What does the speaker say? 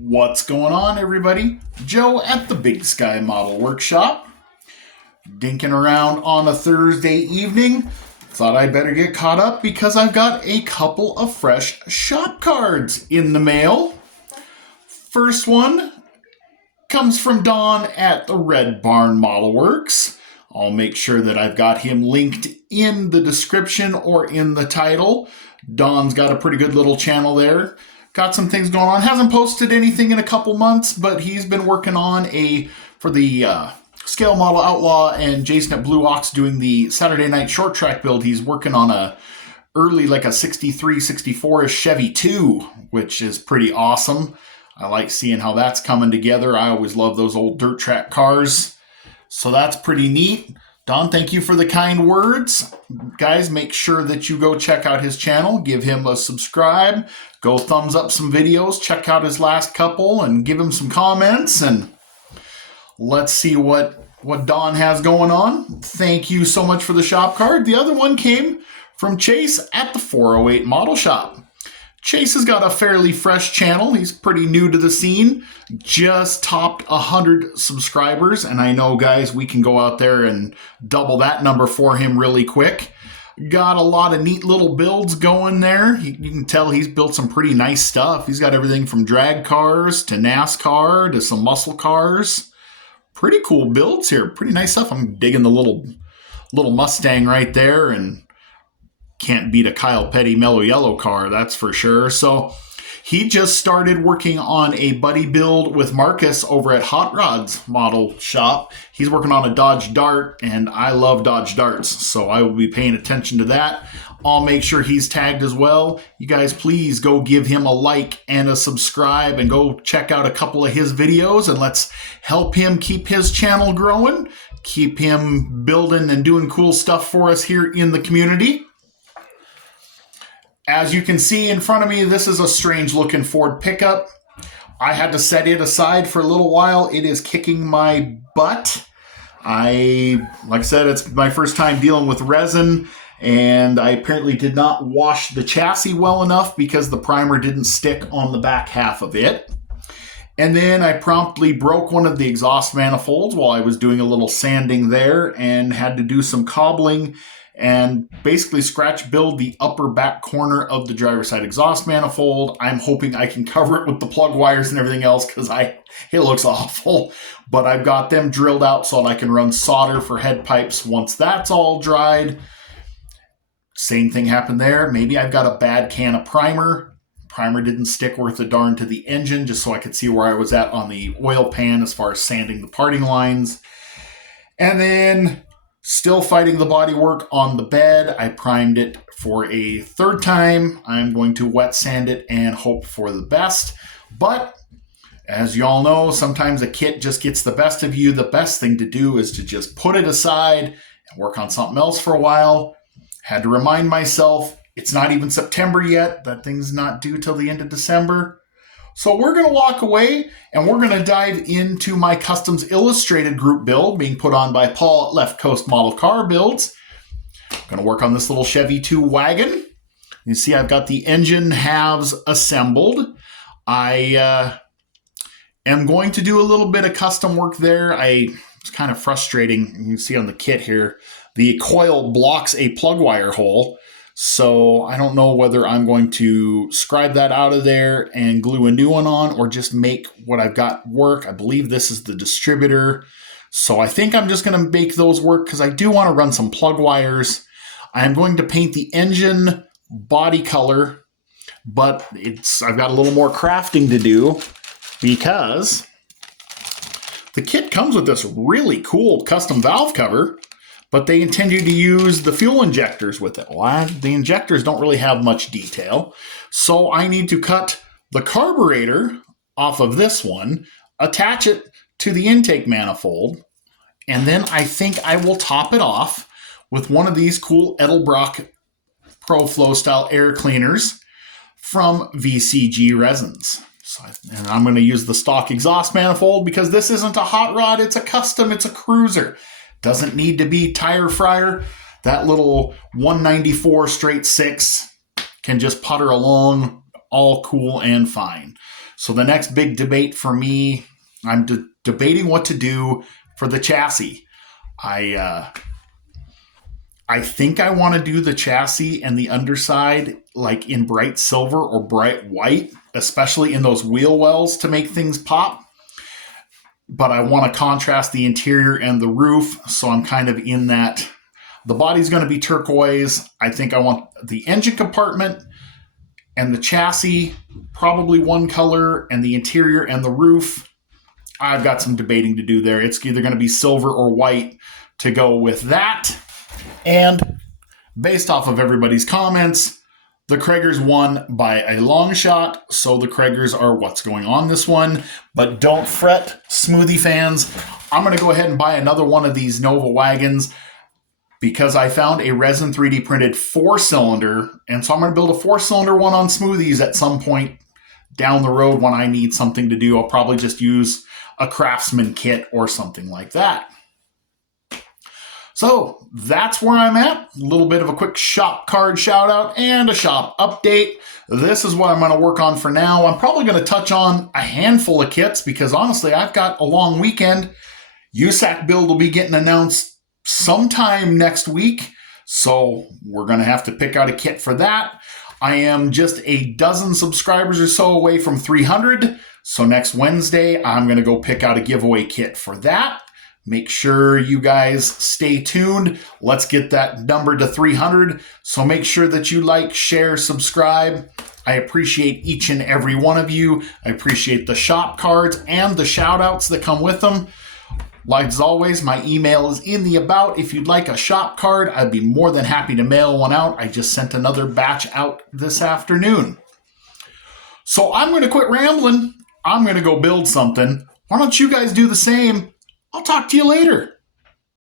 What's going on, everybody? Joe at the Big Sky Model Workshop. Dinking around on a Thursday evening. Thought I'd better get caught up because I've got a couple of fresh shop cards in the mail. First one comes from Don at the Red Barn Model Works. I'll make sure that I've got him linked in the description or in the title. Don's got a pretty good little channel there. Got some things going on. Hasn't posted anything in a couple months, but he's been working on for the Scale Model Outlaw and Jason at Blue Ox doing the Saturday night short track build. He's working on a 63, 64-ish Chevy 2, which is pretty awesome. I like seeing how that's coming together. I always love those old dirt track cars. So that's pretty neat. Don, thank you for the kind words. Guys, make sure that you go check out his channel. Give him a subscribe. Go thumbs up some videos. Check out his last couple and give him some comments. And let's see what Don has going on. Thank you so much for the shop card. The other one came from Chase at the 408 Model Shop. Chase has got a fairly fresh channel. He's pretty new to the scene. Just topped 100 subscribers. And I know, guys, we can go out there and double that number for him really quick. Got a lot of neat little builds going there. You can tell he's built some pretty nice stuff. He's got everything from drag cars to NASCAR to some muscle cars. Pretty cool builds here. Pretty nice stuff. I'm digging the little Mustang right there, and can't beat a Kyle Petty Mellow Yellow car, that's for sure. So he just started working on a buddy build with Marcus over at Hot Rod's Model Shop. He's working on a Dodge Dart, and I love Dodge Darts, so I will be paying attention to that. I'll make sure he's tagged as well. You guys, please go give him a like and a subscribe and go check out a couple of his videos, and let's help him keep his channel growing, keep him building and doing cool stuff for us here in the community. As you can see in front of me, this is a strange looking Ford pickup. I had to set it aside for a little while. It is kicking my butt. Like I said, it's my first time dealing with resin, and I apparently did not wash the chassis well enough because the primer didn't stick on the back half of it. And then I promptly broke one of the exhaust manifolds while I was doing a little sanding there and had to do some cobbling and basically scratch build the upper back corner of the driver's side exhaust manifold. I'm hoping I can cover it with the plug wires and everything else because it looks awful. But I've got them drilled out so that I can run solder for head pipes once that's all dried. Same thing happened there. Maybe I've got a bad can of primer. Primer didn't stick worth a darn to the engine, just so I could see where I was at on the oil pan as far as sanding the parting lines. And then still fighting the bodywork on the bed. I primed it for a third time. I'm going to wet sand it and hope for the best. But as you all know, sometimes a kit just gets the best of you. The best thing to do is to just put it aside and work on something else for a while. Had to remind myself, it's not even September yet. That thing's not due till the end of December. So we're going to walk away and we're going to dive into my Kustoms Illustrated group build being put on by Paul at Left Coast Model Car Builds. I'm going to work on this little Chevy 2 wagon. You see I've got the engine halves assembled. I am going to do a little bit of custom work there. It's kind of frustrating. You can see on the kit here, the coil blocks a plug wire hole. So I don't know whether I'm going to scribe that out of there and glue a new one on or just make what I've got work. I believe this is the distributor. So I think I'm just going to make those work because I do want to run some plug wires. I'm going to paint the engine body color, but I've got a little more crafting to do because the kit comes with this really cool custom valve cover. But they intend you to use the fuel injectors with it. Well, the injectors don't really have much detail. So I need to cut the carburetor off of this one, attach it to the intake manifold, and then I think I will top it off with one of these cool Edelbrock ProFlow style air cleaners from VCG Resins. And I'm going to use the stock exhaust manifold because this isn't a hot rod, it's a custom, it's a cruiser. Doesn't need to be tire fryer. That little 194 straight 6 can just putter along all cool and fine. So the next big debate for me, I'm debating what to do for the chassis. I think I want to do the chassis and the underside like in bright silver or bright white, especially in those wheel wells to make things pop. But I want to contrast the interior and the roof, so I'm kind of in that. The body's going to be turquoise. I think I want the engine compartment and the chassis probably one color, and the interior and the roof, I've got some debating to do there. It's either going to be silver or white to go with that. And based off of everybody's comments, the Kraggers won by a long shot, so the Kraggers are what's going on this one. But don't fret, smoothie fans. I'm going to go ahead and buy another one of these Nova wagons because I found a resin 3D printed 4-cylinder, and so I'm going to build a 4-cylinder one on smoothies at some point down the road when I need something to do. I'll probably just use a Craftsman kit or something like that. So that's where I'm at. A little bit of a quick shop card shout out and a shop update. This is what I'm going to work on for now. I'm probably going to touch on a handful of kits because honestly, I've got a long weekend. USAC build will be getting announced sometime next week, so we're going to have to pick out a kit for that. I am just a dozen subscribers or so away from 300, so next Wednesday I'm going to go pick out a giveaway kit for that. Make sure you guys stay tuned. Let's get that number to 300, so make sure that you like, share, subscribe. I appreciate each and every one of you. I appreciate the shop cards and the shout outs that come with them. Like as always, my email is in the about. If you'd like a shop card, I'd be more than happy to mail one out. I just sent another batch out this afternoon. So I'm going to quit rambling. I'm going to go build something. Why don't you guys do the same? I'll talk to you later.